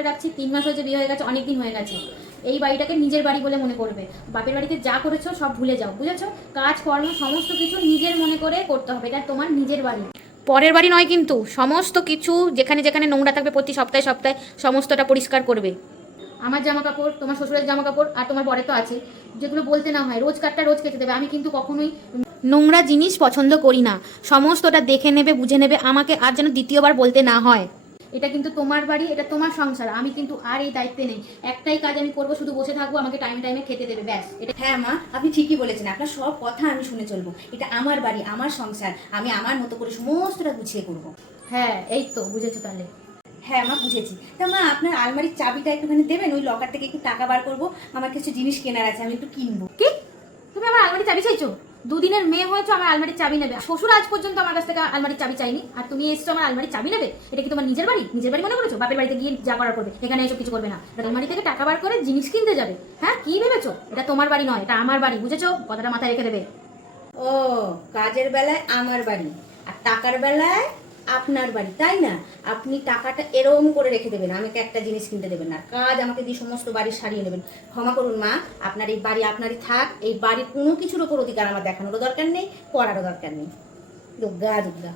বলে রাখছি, 3 মাস হয়েছে বিয়ে হয়ে গেছে, অনেক দিন হয়ে গেছে। এই বাড়িটাকে নিজের বাড়ি বলে মনে করবে। বাপের বাড়িতে যা করেছো সব ভুলে যাও, বুঝেছো? কাজ কর্ম সমস্ত কিছু নিজের মনে করে করতে হবে, এটা তোমার নিজের বাড়ি, পরের বাড়ি নয়। কিন্তু সমস্ত কিছু যেখানে যেখানে নোংরা থাকবে প্রতি সপ্তাহে সপ্তাহে সমস্তটা পরিষ্কার করবে। আমার জামা কাপড়, তোমার শ্বশুরের জামা কাপড়, আর তোমার বরে তো আছে, যেগুলো বলতে না হয় রোজকারটা রোজ কেটে দেবে। আমি কিন্তু কখনোই নোংরা জিনিস পছন্দ করি না। সমস্তটা দেখে নেবে, বুঝে নেবে, আমাকে আর যেন দ্বিতীয়বার বলতে না হয়। এটা কিন্তু তোমার বাড়ি, এটা তোমার সংসার, আমি কিন্তু আর এই দায়িত্বে নেই। একটাই কাজ আমি করবো, শুধু বসে থাকবো, আমাকে টাইমে টাইমে খেতে দেবে, ব্যাস। এটা হ্যাঁ মা, আপনি ঠিকই বলেছেন, আপনার সব কথা আমি শুনে চলবো। এটা আমার বাড়ি, আমার সংসার, আমি আমার মতো করে সমস্তটা গুছিয়ে করবো। হ্যাঁ, এই তো বুঝেছো তাহলে। হ্যাঁ মা, বুঝেছি। তা মা, আপনার আলমারির চাবিটা একটুখানি দেবেন, ওই লকার থেকে একটু টাকা বার করবো, আমার কিছু জিনিস কেনার আছে, আমি একটু কিনবো। কি? তুমি আমার আলমারির চাবি চাইছো? দুদিনের মেয়ে হয়েছো, আমার আলমারির চাবি নেবে? শ্বশুর আজ পর্যন্ত আমার কাছ থেকে আলমারির চাবি চাইনি, আর তুমি এসছো আমার আলমারির চাবি নেবে? এটা কি তোমার নিজের বাড়ি? নিজের বাড়ি মনে করেছো? বাপের বাড়িতে গিয়ে যা করার করবে, এখানে এসব কিছু করবে না। আলমারি থেকে টাকা বার করে জিনিস কিনতে যাবে? হ্যাঁ, কি ভেবেছো? এটা তোমার বাড়ি নয়, এটা আমার বাড়ি, বুঝেছো? কথাটা মাথায় রেখে দেবে। ও, কাজের বেলায় আমার বাড়ি আর টাকার বেলায় আপনার বাড়ি, তাই না? আপনি টাকাটা এরকম করে রেখে দেবেন, আমাকে একটা জিনিস কিনতে দেবেন না, কাজ আমাকে দিয়ে সমস্ত বাড়ি সারিয়ে নেবেন। ক্ষমা করুন মা, আপনার এই বাড়ি আপনারই থাক। এই বাড়ির কোনো কিছুর ওপর অধিকার আমার দেখানোরও দরকার নেই, করারও দরকার নেই। দুর্গা দুর্গা।